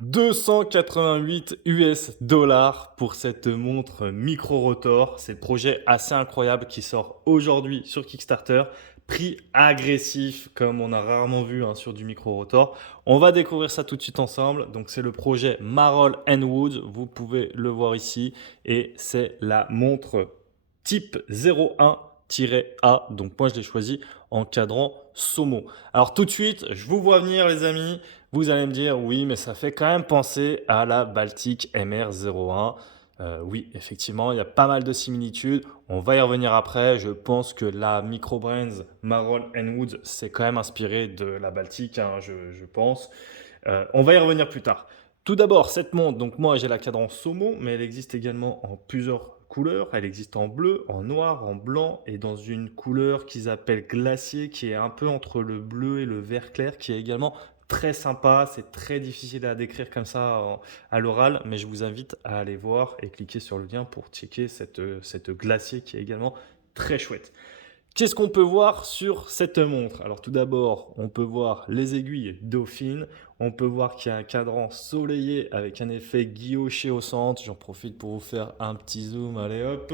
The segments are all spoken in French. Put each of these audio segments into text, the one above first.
288 US$ pour cette montre Micro Rotor. C'est le projet assez incroyable qui sort aujourd'hui sur Kickstarter. Prix agressif comme on a rarement vu sur du Micro Rotor. On va découvrir ça tout de suite ensemble. Donc c'est le projet Marol Woods. Vous pouvez le voir ici. Et c'est la montre type 01-A. Donc moi je l'ai choisi en cadran Somo. Alors tout de suite, je vous vois venir les amis. Vous allez me dire, oui, mais ça fait quand même penser à la Baltic MR01. Oui, effectivement, il y a pas mal de similitudes. On va y revenir après. Je pense que la Microbrands Marol Woods s'est quand même inspirée de la Baltic, je pense. On va y revenir plus tard. Tout d'abord, cette montre, donc moi j'ai la cadran Somo, mais elle existe également en plusieurs couleurs. Elle existe en bleu, en noir, en blanc et dans une couleur qu'ils appellent glacier, qui est un peu entre le bleu et le vert clair, qui est également très sympa. C'est très difficile à décrire comme ça à l'oral, mais je vous invite à aller voir et cliquer sur le lien pour checker cette glacier qui est également très chouette. Qu'est-ce qu'on peut voir sur cette montre? Alors tout d'abord, on peut voir les aiguilles Dauphine, on peut voir qu'il y a un cadran soleillé avec un effet guilloché au centre. J'en profite pour vous faire un petit zoom, allez hop.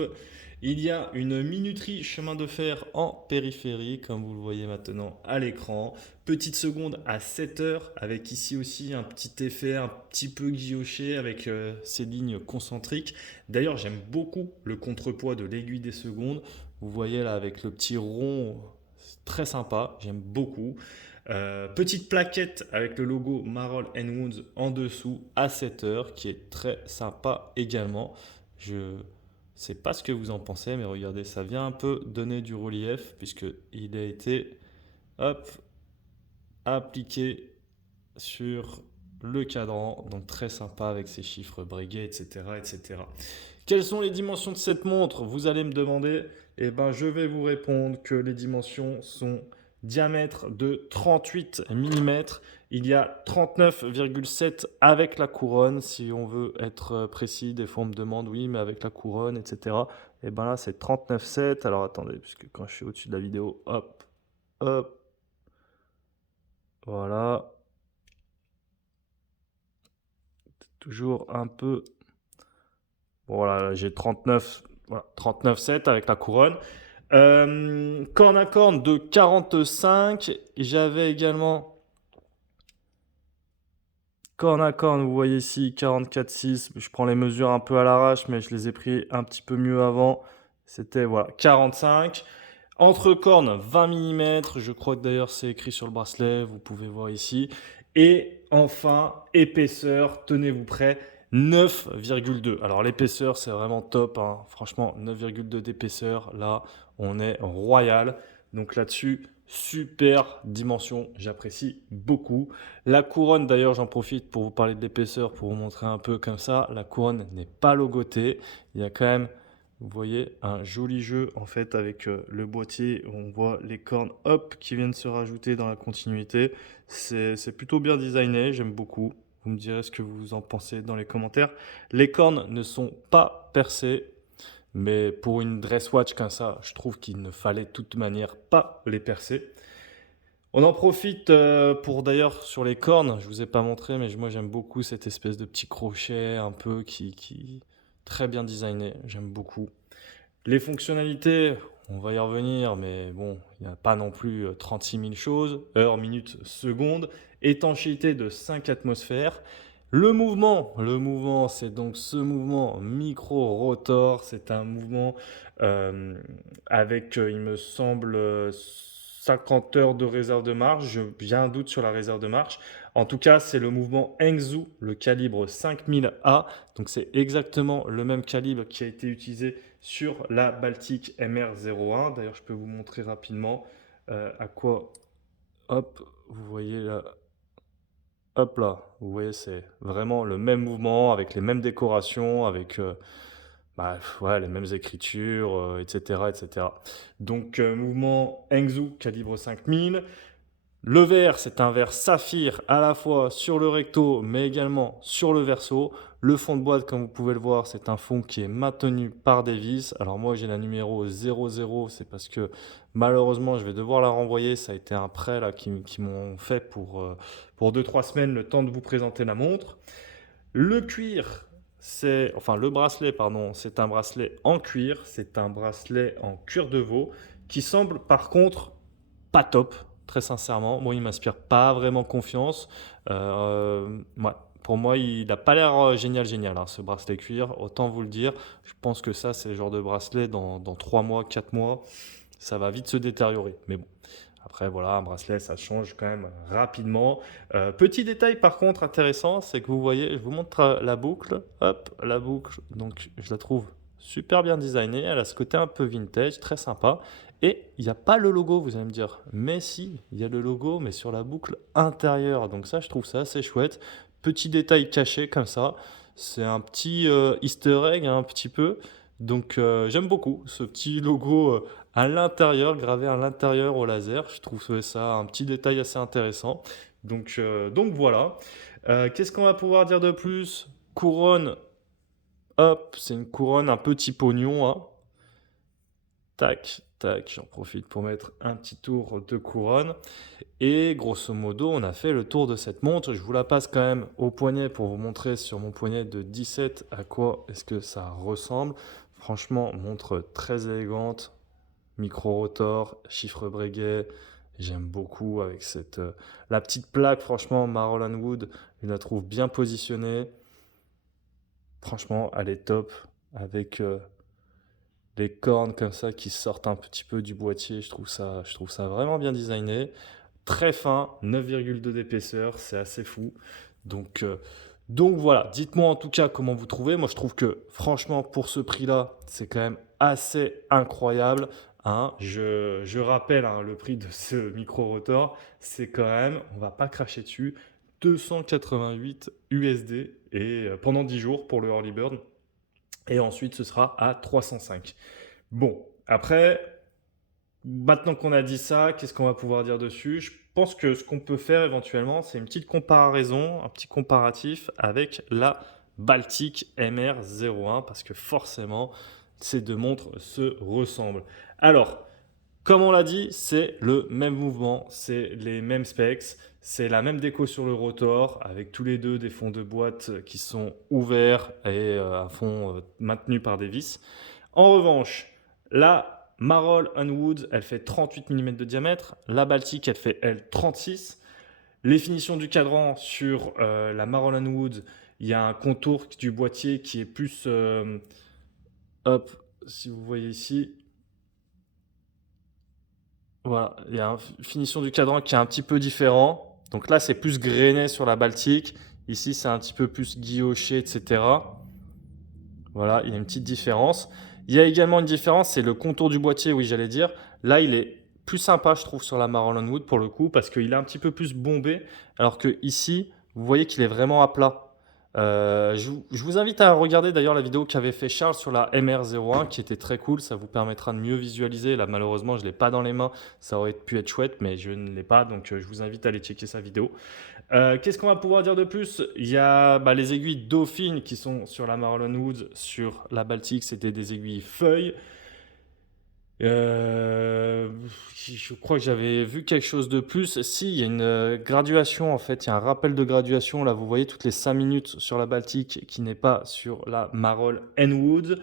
Il y a une minuterie chemin de fer en périphérie, comme vous le voyez maintenant à l'écran. Petite seconde à 7 heures, avec ici aussi un petit effet un petit peu guilloché avec ces lignes concentriques. D'ailleurs, j'aime beaucoup le contrepoids de l'aiguille des secondes. Vous voyez là avec le petit rond, très sympa, j'aime beaucoup. Petite plaquette avec le logo Marol Wounds en dessous à 7 heures qui est très sympa également. Je sais pas ce que vous en pensez, mais regardez, ça vient un peu donner du relief puisqu'il a été hop, appliqué sur le cadran, donc très sympa avec ses chiffres breguet, etc., etc. Quelles sont les dimensions de cette montre? Vous allez me demander. Eh ben, je vais vous répondre que les dimensions sont diamètre de 38 mm. Il y a 39,7 avec la couronne. Si on veut être précis, des fois on me demande oui, mais avec la couronne, etc. Et ben là, c'est 39,7. Alors attendez, puisque quand je suis au-dessus de la vidéo, hop, hop, voilà. Toujours un peu. Bon, voilà, j'ai 39, voilà, 39,7 avec la couronne. Corne à corne de 45. J'avais également corne à corne, vous voyez ici 44,6. Je prends les mesures un peu à l'arrache, mais je les ai pris un petit peu mieux avant. C'était voilà, 45. Entre cornes 20 mm. Je crois que d'ailleurs c'est écrit sur le bracelet. Vous pouvez voir ici. Et enfin, épaisseur, tenez-vous prêts, 9,2. Alors l'épaisseur, c'est vraiment top, hein. Franchement, 9,2 d'épaisseur, là, on est royal. Donc là-dessus, super dimension, j'apprécie beaucoup. La couronne, d'ailleurs, j'en profite pour vous parler de l'épaisseur, pour vous montrer un peu comme ça. La couronne n'est pas logotée. Il y a quand même, vous voyez, un joli jeu en fait avec le boîtier. On voit les cornes hop qui viennent se rajouter dans la continuité. C'est plutôt bien designé, j'aime beaucoup. Vous me direz ce que vous en pensez dans les commentaires. Les cornes ne sont pas percées, mais pour une dress watch comme ça, je trouve qu'il ne fallait de toute manière pas les percer. On en profite pour d'ailleurs sur les cornes, je vous ai pas montré, mais moi j'aime beaucoup cette espèce de petit crochet un peu qui très bien designé, j'aime beaucoup. Les fonctionnalités, on va y revenir, mais bon, il n'y a pas non plus 36 000 choses. Heure, minute, seconde. Étanchéité de 5 atmosphères. Le mouvement, c'est donc ce mouvement micro-rotor. C'est un mouvement avec, il me semble, 50 heures de réserve de marche. J'ai un doute sur la réserve de marche. En tout cas, c'est le mouvement Hengzu, le calibre 5000A. Donc, c'est exactement le même calibre qui a été utilisé sur la Baltic MR01. D'ailleurs, je peux vous montrer rapidement à quoi. Hop, vous voyez là. Hop là, vous voyez, c'est vraiment le même mouvement avec les mêmes décorations, avec ouais, les mêmes écritures, etc., etc. Donc, mouvement Hengzu calibre 5000. Le verre, c'est un verre saphir à la fois sur le recto, mais également sur le verso. Le fond de boîte, comme vous pouvez le voir, c'est un fond qui est maintenu par des vis. Alors moi, j'ai la numéro 00, c'est parce que malheureusement, je vais devoir la renvoyer. Ça a été un prêt là, qui m'ont fait pour 2-3 semaines, le temps de vous présenter la montre. Le cuir, enfin le bracelet, pardon, c'est un bracelet en cuir. C'est un bracelet en cuir de veau qui semble par contre pas top, très sincèrement. Moi, il m'inspire pas vraiment confiance. Ouais, pour moi, il n'a pas l'air génial, génial, hein, ce bracelet cuir. Autant vous le dire. Je pense que ça, c'est le genre de bracelet dans 3 mois, 4 mois. Ça va vite se détériorer. Mais bon, après, voilà, un bracelet, ça change quand même rapidement. Petit détail, par contre, intéressant, c'est que vous voyez, je vous montre la boucle. Hop, la boucle. Donc, je la trouve super bien designée. Elle a ce côté un peu vintage, très sympa. Et il n'y a pas le logo, vous allez me dire. Mais si, il y a le logo, mais sur la boucle intérieure. Donc ça, je trouve ça assez chouette. Petit détail caché comme ça. C'est un petit easter egg, hein, un petit peu. Donc j'aime beaucoup ce petit logo à l'intérieur, gravé à l'intérieur au laser. Je trouve ça un petit détail assez intéressant. Donc voilà. Qu'est-ce qu'on va pouvoir dire de plus? Couronne, hop, c'est une couronne un peu type oignon, hein. Tac, tac, j'en profite pour mettre un petit tour de couronne. Et grosso modo, on a fait le tour de cette montre. Je vous la passe quand même au poignet pour vous montrer sur mon poignet de 17 à quoi est-ce que ça ressemble. Franchement, montre très élégante, micro-rotor, chiffre Breguet. J'aime beaucoup avec la petite plaque, franchement, Marol Wood, je la trouve bien positionnée. Franchement, elle est top avec les cornes comme ça qui sortent un petit peu du boîtier. Je trouve ça vraiment bien designé. Très fin, 9,2 d'épaisseur, c'est assez fou. Donc, euh, donc voilà, dites-moi en tout cas comment vous trouvez. Moi je trouve que franchement pour ce prix-là, c'est quand même assez incroyable, hein. Je rappelle, hein, le prix de ce micro-rotor, c'est quand même, on va pas cracher dessus, 288 USD et pendant 10 jours pour le Early Bird. Et ensuite ce sera à 305. Bon, après, maintenant qu'on a dit ça, qu'est-ce qu'on va pouvoir dire dessus? Je pense que ce qu'on peut faire éventuellement, c'est une petite comparaison, un petit comparatif avec la Baltic MR01, parce que forcément, ces deux montres se ressemblent. Alors, comme on l'a dit, c'est le même mouvement, c'est les mêmes specs, c'est la même déco sur le rotor, avec tous les deux des fonds de boîte qui sont ouverts et à fond maintenus par des vis. En revanche, la Marol Wood, elle fait 38 mm de diamètre. La Baltic, elle fait, elle, 36. Les finitions du cadran sur la Marol Wood, il y a un contour du boîtier qui est plus... hop, si vous voyez ici. Voilà, il y a une finition du cadran qui est un petit peu différent. Donc là, c'est plus grainé sur la Baltic. Ici, c'est un petit peu plus guilloché, etc. Voilà, il y a une petite différence. Il y a également une différence, c'est le contour du boîtier, oui, j'allais dire. Là, il est plus sympa, je trouve, sur la Marlon Wood pour le coup, parce qu'il est un petit peu plus bombé, alors que ici, vous voyez qu'il est vraiment à plat. Je vous invite à regarder d'ailleurs la vidéo qu'avait fait Charles sur la MR01, qui était très cool. Ça vous permettra de mieux visualiser. Là, malheureusement, je ne l'ai pas dans les mains. Ça aurait pu être chouette, mais je ne l'ai pas, donc je vous invite à aller checker sa vidéo. Qu'est-ce qu'on va pouvoir dire de plus? Il y a les aiguilles Dauphine qui sont sur la Marlon Wood, sur la Baltic, c'était des aiguilles feuilles. Je crois que j'avais vu quelque chose de plus. Si, il y a une graduation en fait, il y a un rappel de graduation. Là, vous voyez toutes les 5 minutes sur la Baltic qui n'est pas sur la Marol Wood.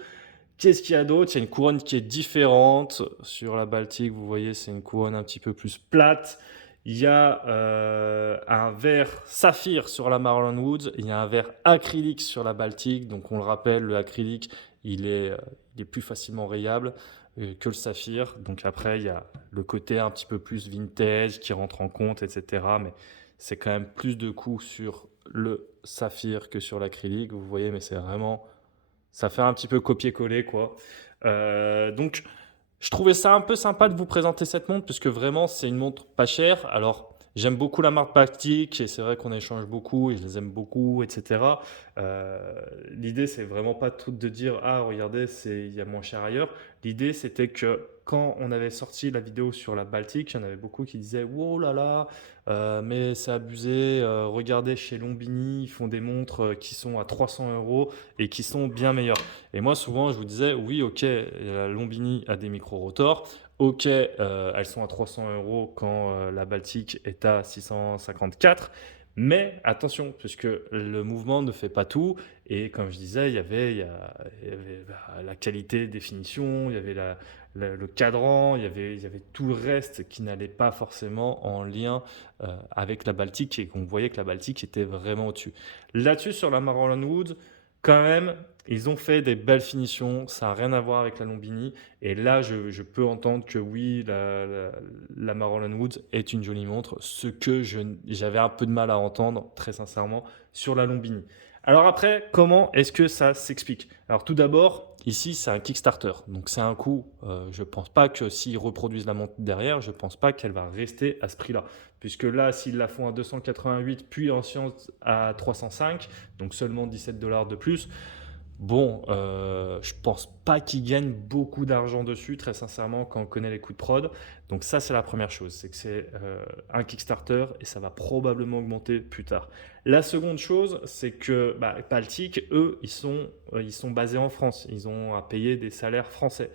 Qu'est-ce qu'il y a d'autre? Il y a une couronne qui est différente. Sur la Baltic, vous voyez, c'est une couronne un petit peu plus plate. Il y a un verre saphir sur la Marlon Woods. Il y a un verre acrylique sur la Baltic. Donc on le rappelle, le acrylique, il est plus facilement rayable que le saphir. Donc après, il y a le côté un petit peu plus vintage qui rentre en compte, etc. Mais c'est quand même plus de coûts sur le saphir que sur l'acrylique. Vous voyez, mais c'est vraiment... Ça fait un petit peu copier-coller, quoi. Donc, je trouvais ça un peu sympa de vous présenter cette montre, puisque vraiment, c'est une montre pas chère. Alors, J'aime beaucoup la marque Baltic et c'est vrai qu'on échange beaucoup et je les aime beaucoup, et cetera. Heu, L'idée, c'est vraiment pas tout de dire: «Ah regardez, il y a moins cher ailleurs». L'idée, c'était que quand on avait sorti la vidéo sur la Baltic, il y en avait beaucoup qui disaient: «Oh là là, mais c'est abusé, regardez chez Lombini, ils font des montres, qui sont à 300 € et qui sont bien meilleures». Et moi, souvent, je vous disais: «Oui, OK, la Lombini a des micro-rotors. OK, elles sont à 300 € quand, la Baltic est à 654. Mais attention, puisque le mouvement ne fait pas tout et comme je disais, il y avait, bah, la qualité de définition, il y avait le cadran, il y avait tout le reste qui n'allait pas forcément en lien, avec la Baltic et qu'on voyait que la Baltic était vraiment au-dessus. Là-dessus, sur la Marlon Wood, quand même, ils ont fait des belles finitions, ça n'a rien à voir avec la Lombini et là, je peux entendre que oui, la Marlon Woods est une jolie montre, ce que j'avais un peu de mal à entendre, très sincèrement, sur la Lombini. Alors après, comment est-ce que ça s'explique? Alors tout d'abord, ici, c'est un Kickstarter. Donc c'est un coût, je ne pense pas que s'ils reproduisent la montre derrière, je ne pense pas qu'elle va rester à ce prix-là. Puisque là, s'ils la font à 288, puis ensuite à 305, donc seulement 17 $ de plus, bon, je pense pas qu'ils gagnent beaucoup d'argent dessus, très sincèrement, quand on connaît les coûts de prod. Donc ça, c'est la première chose, c'est que c'est un Kickstarter et ça va probablement augmenter plus tard. La seconde chose, c'est que bah, Baltic, eux, ils sont basés en France. Ils ont à payer des salaires français.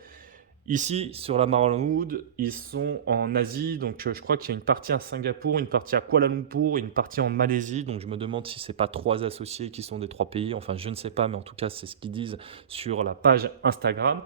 Ici, sur la Marlon Wood, ils sont en Asie, donc je crois qu'il y a une partie à Singapour, une partie à Kuala Lumpur et une partie en Malaisie. Donc je me demande si c'est pas trois associés qui sont des trois pays. Enfin, je ne sais pas, mais en tout cas, c'est ce qu'ils disent sur la page Instagram.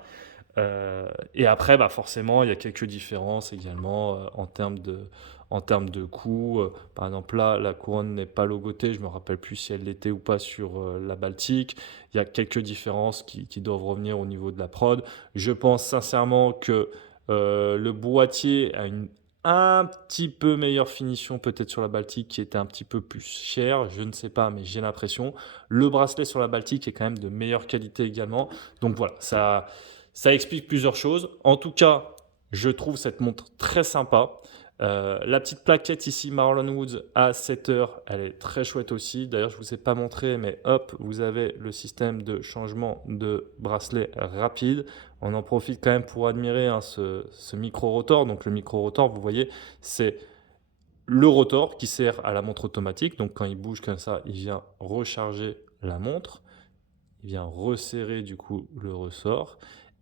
Et après, bah forcément, il y a quelques différences également en termes de coût. Par exemple, là, la couronne n'est pas logotée. Je ne me rappelle plus si elle l'était ou pas sur la Baltique. Il y a quelques différences qui doivent revenir au niveau de la prod. Je pense sincèrement que le boîtier a une un petit peu meilleure finition peut-être sur la Baltique qui était un petit peu plus cher, je ne sais pas, mais j'ai l'impression. Le bracelet sur la Baltique est quand même de meilleure qualité également. Donc voilà, ça explique plusieurs choses. En tout cas, je trouve cette montre très sympa. La petite plaquette ici, Marlon Woods à 7 heures, elle est très chouette aussi. D'ailleurs, je ne vous ai pas montré, mais hop, vous avez le système de changement de bracelet rapide. On en profite quand même pour admirer hein, ce micro-rotor. Donc le micro-rotor, vous voyez, c'est le rotor qui sert à la montre automatique. Donc quand il bouge comme ça, il vient recharger la montre. Il vient resserrer du coup le ressort.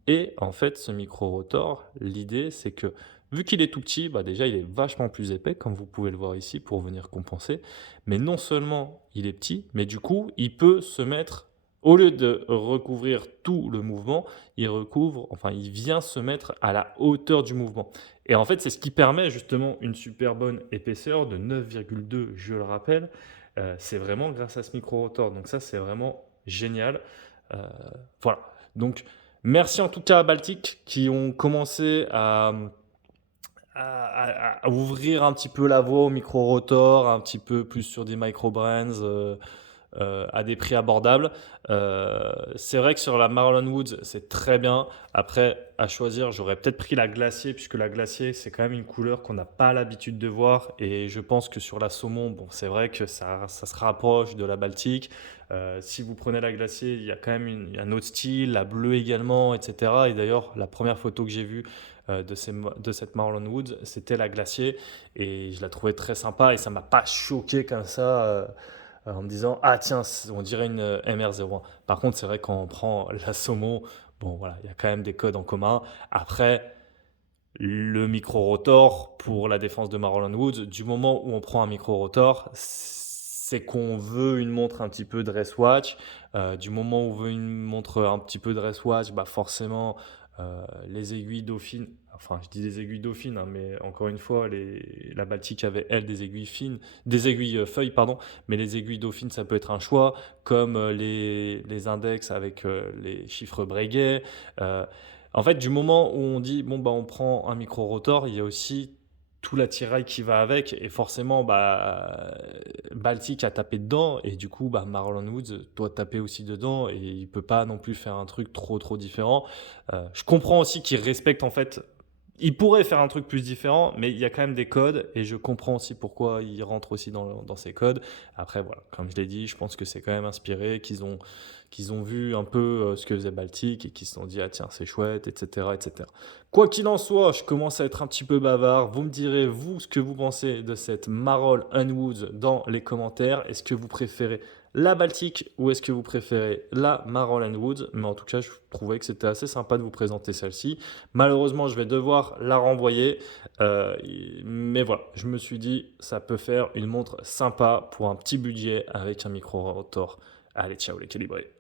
Et en fait, ce micro-rotor, l'idée, c'est que vu qu'il est tout petit, bah déjà, il est vachement plus épais, comme vous pouvez le voir ici, pour venir compenser. Mais non seulement il est petit, mais du coup, il peut se mettre, au lieu de recouvrir tout le mouvement, il recouvre, enfin, il vient se mettre à la hauteur du mouvement. Et en fait, c'est ce qui permet justement une super bonne épaisseur de 9,2, je le rappelle. C'est vraiment grâce à ce micro-rotor. Donc ça, c'est vraiment génial. Euh, voilà. Donc, merci en tout cas à Baltic qui ont commencé à ouvrir un petit peu la voie au micro-rotor, un petit peu plus sur des micro-brands à des prix abordables. C'est vrai que sur la Marlon Woods, c'est très bien. Après, à choisir, j'aurais peut-être pris la glacier, puisque la glacier, c'est quand même une couleur qu'on n'a pas l'habitude de voir. Et je pense que sur la saumon, bon, c'est vrai que ça se rapproche de la Baltique. Si vous prenez la glacier, il y a quand même un autre style, la bleue également, etc. Et d'ailleurs, la première photo que j'ai vue de cette Marlon Woods, c'était la glacier. Et je la trouvais très sympa et ça m'a pas choqué comme ça. En me disant ah tiens on dirait une MR01. Par contre c'est vrai quand on prend la saumon, bon voilà il y a quand même des codes en commun. Après le micro-rotor pour la défense de Marlon Woods, du moment où on prend un micro-rotor, c'est qu'on veut une montre un petit peu dress watch. Du moment où on veut une montre un petit peu dress watch, bah forcément les aiguilles Dauphine, enfin je dis des aiguilles Dauphine, hein, mais encore une fois, la Baltique avait elle des aiguilles fines, des aiguilles feuilles, pardon, mais les aiguilles Dauphine ça peut être un choix, comme les index avec les chiffres Breguet. En fait, du moment où on dit bon bah on prend un micro-rotor, il y a aussi tout l'attirail qui va avec et forcément bah Baltic a tapé dedans et du coup bah Marlon Woods doit taper aussi dedans et il peut pas non plus faire un truc trop différent. Je comprends aussi qu'il respecte en fait Il pourrait faire un truc plus différent, mais il y a quand même des codes et je comprends aussi pourquoi il rentre aussi dans ces codes. Après, voilà, comme je l'ai dit, je pense que c'est quand même inspiré, qu'ils ont vu un peu ce que faisait Baltic et qu'ils se sont dit, ah tiens, c'est chouette, etc., etc. Quoi qu'il en soit, je commence à être un petit peu bavard. Vous me direz, vous, ce que vous pensez de cette Marol Unwoods dans les commentaires. Est-ce que vous préférez la Baltic ou est-ce que vous préférez la Marol Woods? Mais en tout cas, je trouvais que c'était assez sympa de vous présenter celle-ci. Malheureusement, je vais devoir la renvoyer. Mais voilà, je me suis dit, ça peut faire une montre sympa pour un petit budget avec un micro rotor. Allez, ciao les calibrés.